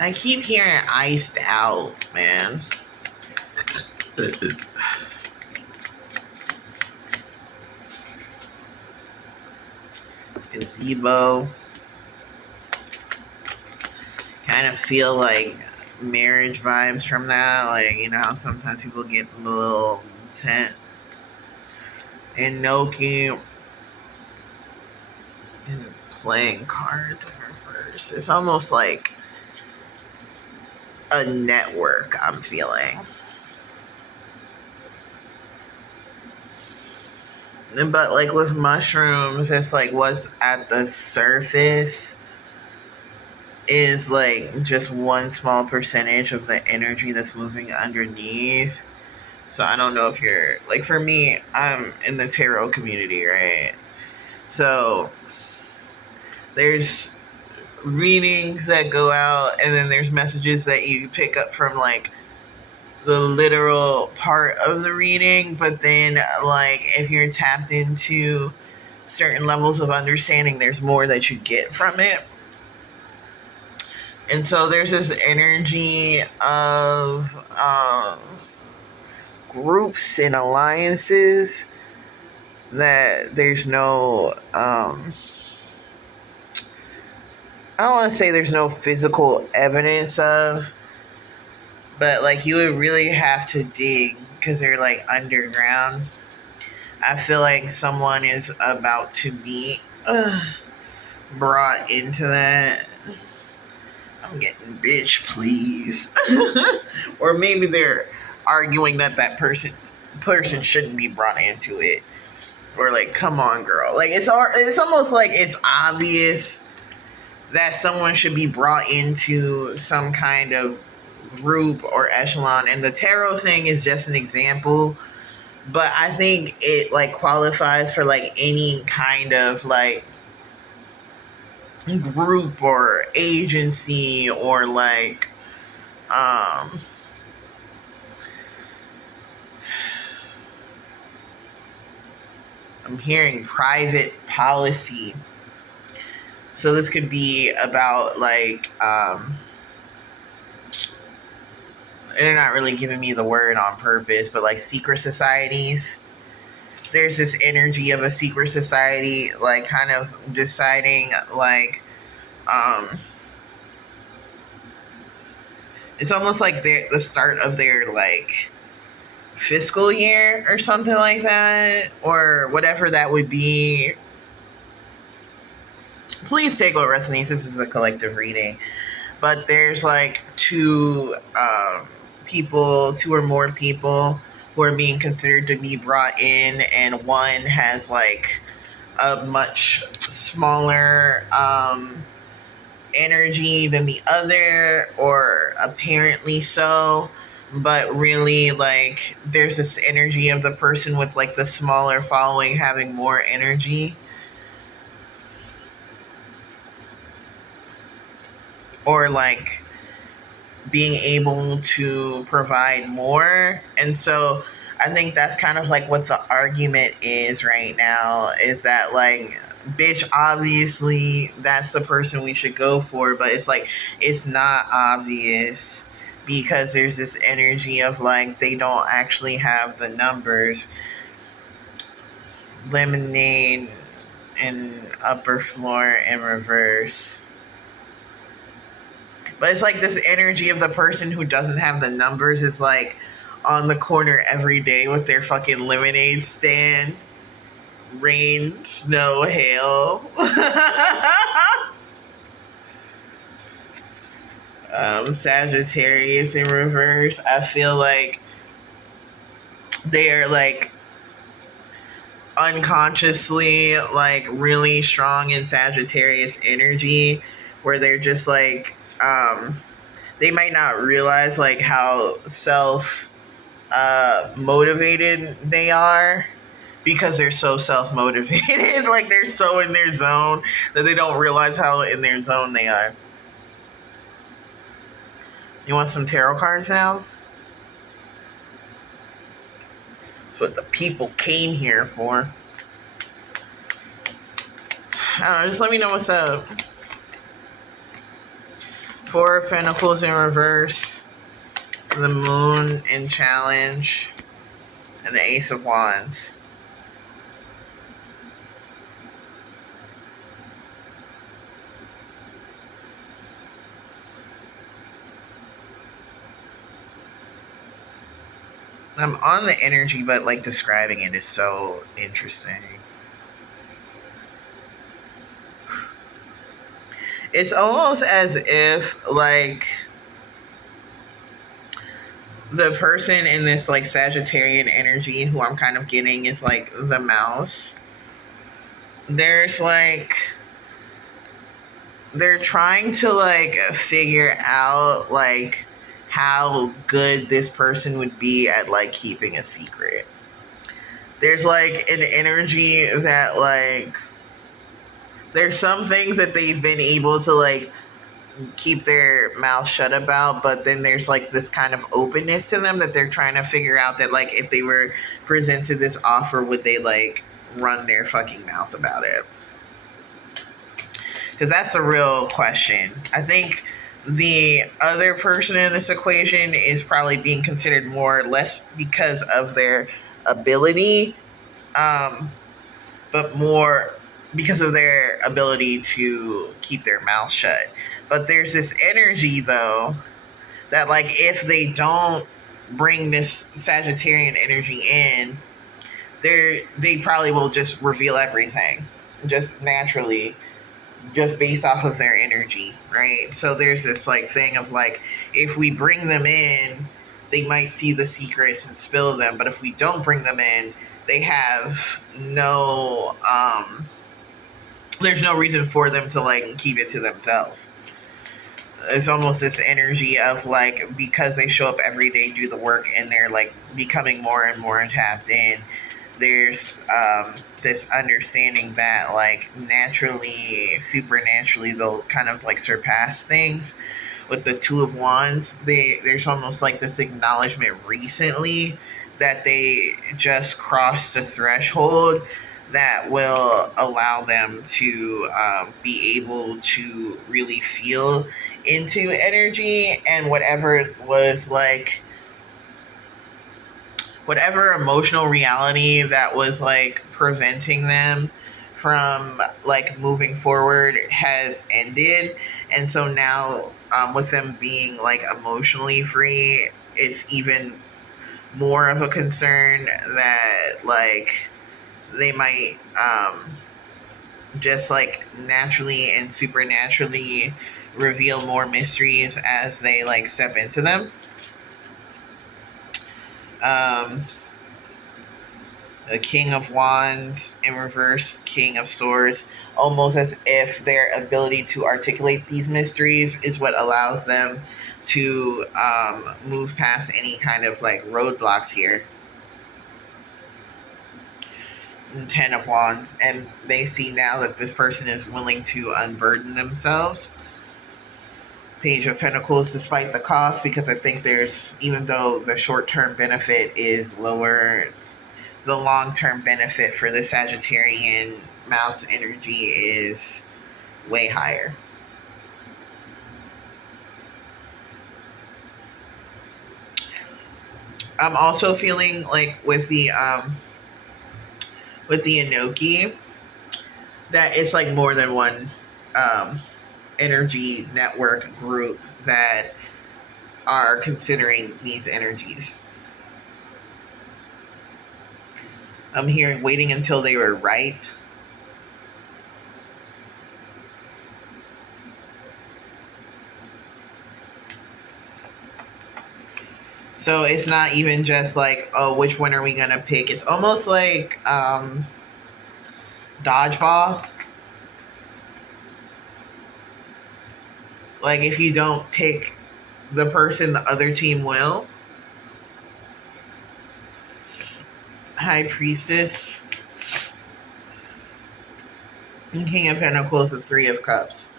I keep hearing iced out, man. Gazebo. Kind of feel like marriage vibes from that. Like, you know how sometimes people get a little tent. And Noki and playing cards in reverse. It's almost like a network, I'm feeling. But like with mushrooms, it's like what's at the surface is like just one small percentage of the energy that's moving underneath. So I don't know if you're like, for me, I'm in the tarot community, right? So there's readings that go out, and then there's messages that you pick up from like the literal part of the reading. But then like if you're tapped into certain levels of understanding, there's more that you get from it. And so there's this energy of groups and alliances that there's no I don't want to say there's no physical evidence of, but like you would really have to dig because they're like underground. I feel like someone is about to be brought into that. I'm getting bitch, please. Or maybe they're arguing that person shouldn't be brought into it. Or like, come on, girl. Like it's almost like it's obvious that someone should be brought into some kind of group or echelon, and the tarot thing is just an example. But I think it like qualifies for like any kind of like group or agency or like I'm hearing private policy. So this could be about like they're not really giving me the word on purpose, but like secret societies. There's this energy of a secret society, like kind of deciding like it's almost like the start of their like fiscal year or something like that, or whatever that would be. Please take what resonates. This is a collective reading. But there's like two or more people who are being considered to be brought in, and one has like a much smaller energy than the other, or apparently so. But really, like, there's this energy of the person with like the smaller following having more energy. Or like being able to provide more. And so I think that's kind of like what the argument is right now, is that like, bitch, obviously that's the person we should go for, but it's like it's not obvious because there's this energy of like they don't actually have the numbers. Lemonade and upper floor in reverse. But it's like this energy of the person who doesn't have the numbers is like on the corner every day with their fucking lemonade stand. Rain, snow, hail. Sagittarius in reverse. I feel like they are like unconsciously like really strong in Sagittarius energy, where they're just like they might not realize like how self motivated they are because they're so self motivated. Like they're so in their zone that they don't realize how in their zone they are. You want some tarot cards now? That's what the people came here for. I don't know, just let me know what's up. Four of Pentacles in reverse, the Moon in challenge, and the Ace of Wands. I'm on the energy, but like describing it is so interesting. It's almost as if like the person in this like Sagittarian energy who I'm kind of getting is like the mouse. There's like they're trying to like figure out like how good this person would be at like keeping a secret. There's like an energy that like there's some things that they've been able to like keep their mouth shut about, but then there's like this kind of openness to them that they're trying to figure out that like if they were presented this offer, would they like run their fucking mouth about it? Because that's the real question. I think the other person in this equation is probably being considered more or less because of their ability, but more because of their ability to keep their mouth shut. But there's this energy, though, that like if they don't bring this Sagittarian energy in, they probably will just reveal everything just naturally, just based off of their energy, right? So there's this like thing of like if we bring them in, they might see the secrets and spill them, but if we don't bring them in, they have no there's no reason for them to like keep it to themselves. It's almost this energy of like because they show up every day, do the work, and they're like becoming more and more tapped in. There's this understanding that like naturally, supernaturally, they'll kind of like surpass things. With the Two of Wands, there's almost like this acknowledgement recently that they just crossed the threshold that will allow them to be able to really feel into energy, and whatever was like whatever emotional reality that was like preventing them from like moving forward has ended. And so now with them being like emotionally free, it's even more of a concern that like they might just like naturally and supernaturally reveal more mysteries as they like step into them. The King of Wands in reverse, King of Swords, almost as if their ability to articulate these mysteries is what allows them to move past any kind of like roadblocks here. Ten of Wands, and they see now that this person is willing to unburden themselves. Page of Pentacles, despite the cost, because I think there's, even though the short-term benefit is lower, the long-term benefit for the Sagittarian mouse energy is way higher. I'm also feeling like with the Inoki that it's like more than one energy network group that are considering these energies. I'm hearing waiting until they were ripe. So it's not even just like, oh, which one are we going to pick? It's almost like dodgeball. Like if you don't pick the person, the other team will. High Priestess. And King of Pentacles, the Three of Cups.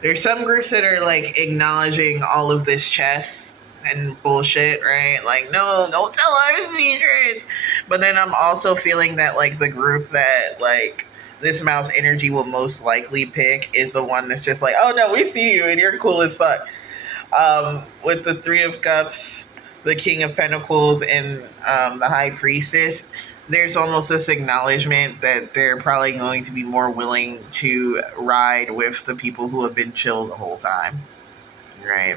There's some groups that are like acknowledging all of this chess and bullshit, right? Like, no, don't tell our secrets. But then I'm also feeling that like the group that like this mouse energy will most likely pick is the one that's just like, oh no, we see you and you're cool as fuck. With the Three of Cups, the King of Pentacles, and the High Priestess, there's almost this acknowledgement that they're probably going to be more willing to ride with the people who have been chill the whole time, right?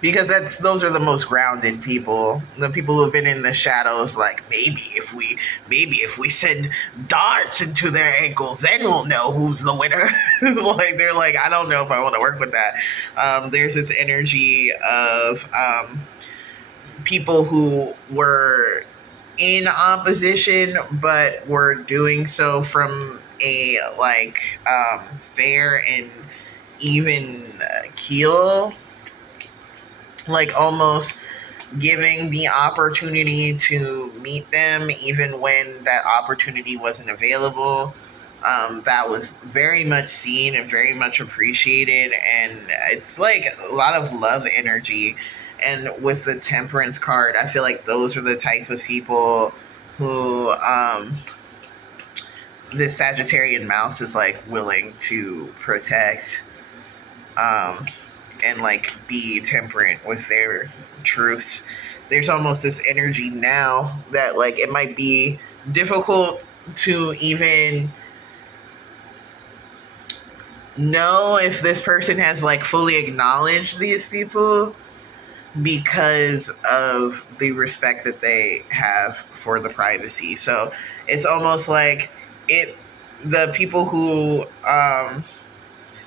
Because those are the most grounded people, the people who have been in the shadows. Like, maybe if we send darts into their ankles, then we'll know who's the winner. Like, they're like, I don't know if I want to work with that. There's this energy of people who were in opposition but were doing so from a like fair and even keel, like almost giving the opportunity to meet them even when that opportunity wasn't available. That was very much seen and very much appreciated, and it's like a lot of love energy. And with the Temperance card, I feel like those are the type of people who this Sagittarian mouse is like willing to protect. And like be temperate with their truths. There's almost this energy now that like it might be difficult to even know if this person has like fully acknowledged these people because of the respect that they have for the privacy. So it's almost like it the people who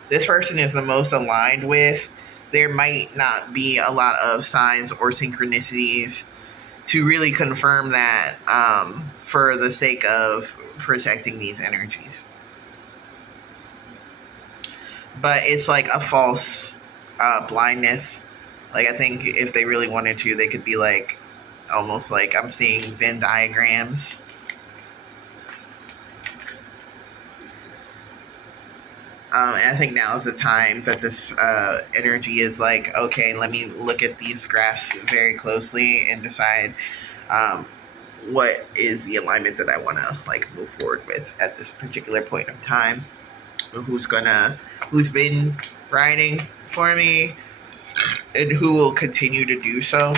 this person is the most aligned with, there might not be a lot of signs or synchronicities to really confirm that for the sake of protecting these energies. But it's like a false blindness. Like, I think if they really wanted to, they could be like, almost like I'm seeing Venn diagrams. And I think now is the time that this energy is like, okay, let me look at these graphs very closely and decide what is the alignment that I want to like move forward with at this particular point of time. Who's been writing for me and who will continue to do so.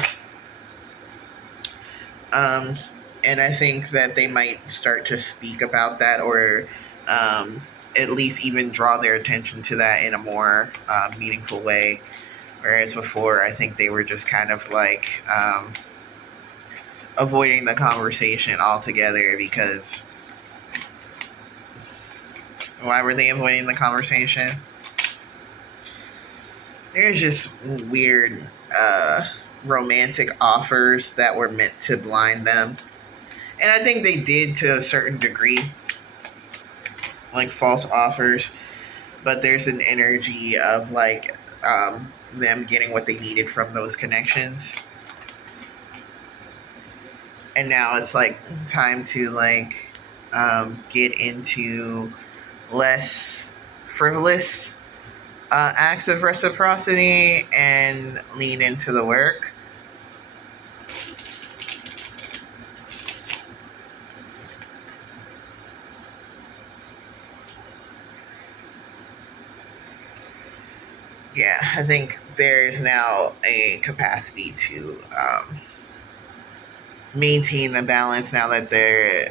And I think that they might start to speak about that, or at least even draw their attention to that in a more meaningful way. Whereas before, I think they were just kind of like avoiding the conversation altogether. Because why were they avoiding the conversation? There's just weird romantic offers that were meant to blind them. And I think they did to a certain degree, like false offers. But there's an energy of like them getting what they needed from those connections. And now it's like time to like get into less frivolous acts of reciprocity and lean into the work. Yeah, I think there's now a capacity to maintain the balance now that they're.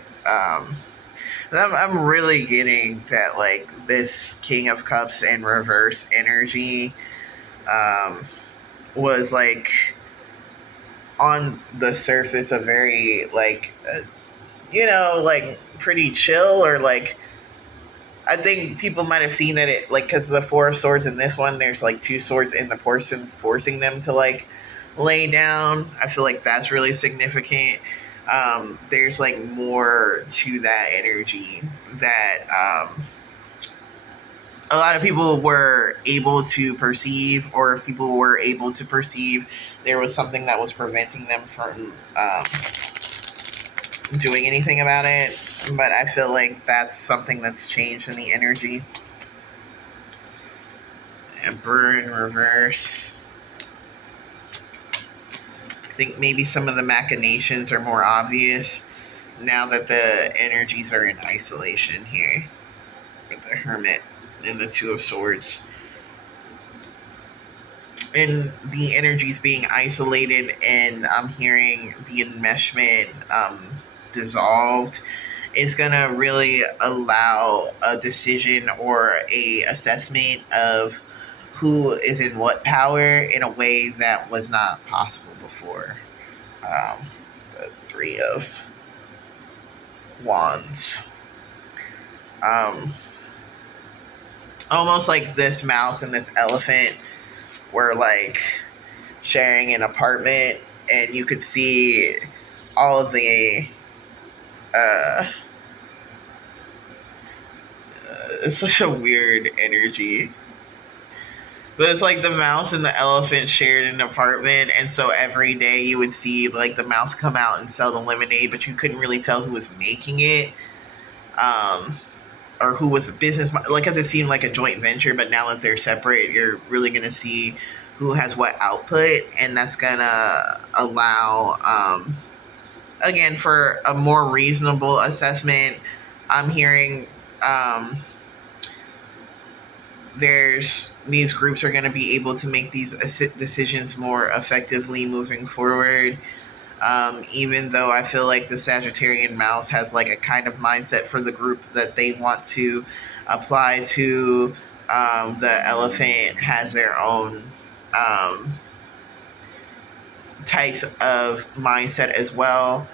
I'm really getting that like this King of Cups and reverse energy was like on the surface a very like like pretty chill, or like I think people might have seen that it like because the Four of Swords in this one, there's like two swords in the person forcing them to like lay down. I feel like that's really significant. There's like more to that energy that a lot of people were able to perceive, or if people were able to perceive, there was something that was preventing them from doing anything about it. But I feel like that's something that's changed in the energy. Emperor in reverse. I think maybe some of the machinations are more obvious. now that the energies are in isolation here with the Hermit and the Two of Swords. And the energies being isolated, and I'm hearing the enmeshment dissolved, is gonna really allow a decision or a assessment of who is in what power in a way that was not possible before. The Three of Wands. Um, Almost like this mouse and this elephant were like sharing an apartment, and you could see all of the uh, it's such a weird energy. But it's like the mouse and the elephant shared an apartment, and so every day you would see like the mouse come out and sell the lemonade, but you couldn't really tell who was making it, or who was a business, like, because it seemed like a joint venture. But now that they're separate, you're really gonna see who has what output, and that's gonna allow, again, for a more reasonable assessment. I'm hearing there's these groups are going to be able to make these decisions more effectively moving forward. Even though I feel like the Sagittarian mouse has like a kind of mindset for the group that they want to apply to, the elephant has their own types of mindset as well.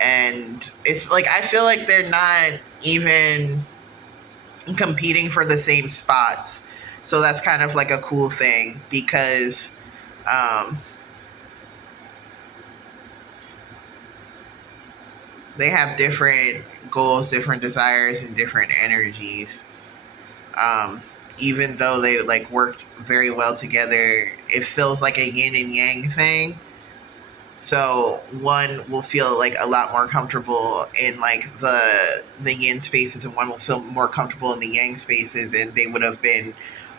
And it's like I feel like they're not even competing for the same spots. So that's kind of like a cool thing, because they have different goals, different desires, and different energies. Even though they like worked very well together, it feels like a yin and yang thing. So one will feel like a lot more comfortable in like the yin spaces, and one will feel more comfortable in the yang spaces, and they would have been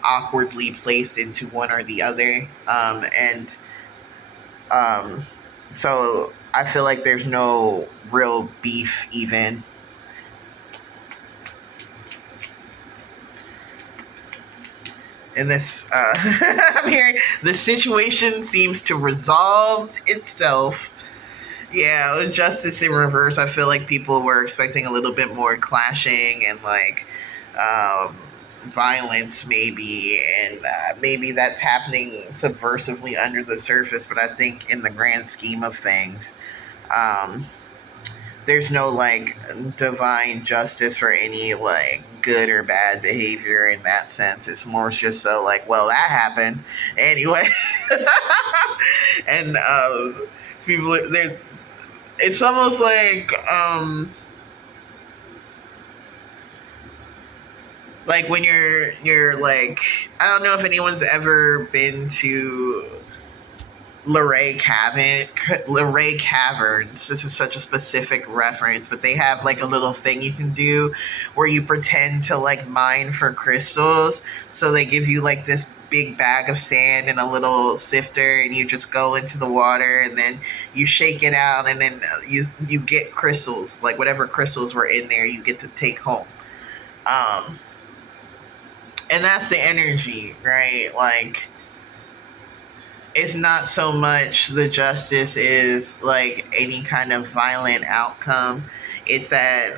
awkwardly placed into one or the other. And so I feel like there's no real beef even. In this, I'm hearing the situation seems to resolve itself. Yeah, with Justice in reverse, I feel like people were expecting a little bit more clashing and like violence, maybe, and maybe that's happening subversively under the surface. But I think in the grand scheme of things, um, there's no like divine justice for any like good or bad behavior in that sense. It's more just so like, well, that happened anyway. And people there, it's almost like when you're like, I don't know if anyone's ever been to Luray Caverns. This is such a specific reference, but they have like a little thing you can do where you pretend to like mine for crystals. So they give you like this big bag of sand and a little sifter, and you just go into the water, and then you shake it out, and then you get crystals, like whatever crystals were in there, you get to take home. Um, and that's the energy, right? Like, it's not so much the justice is like any kind of violent outcome. It's that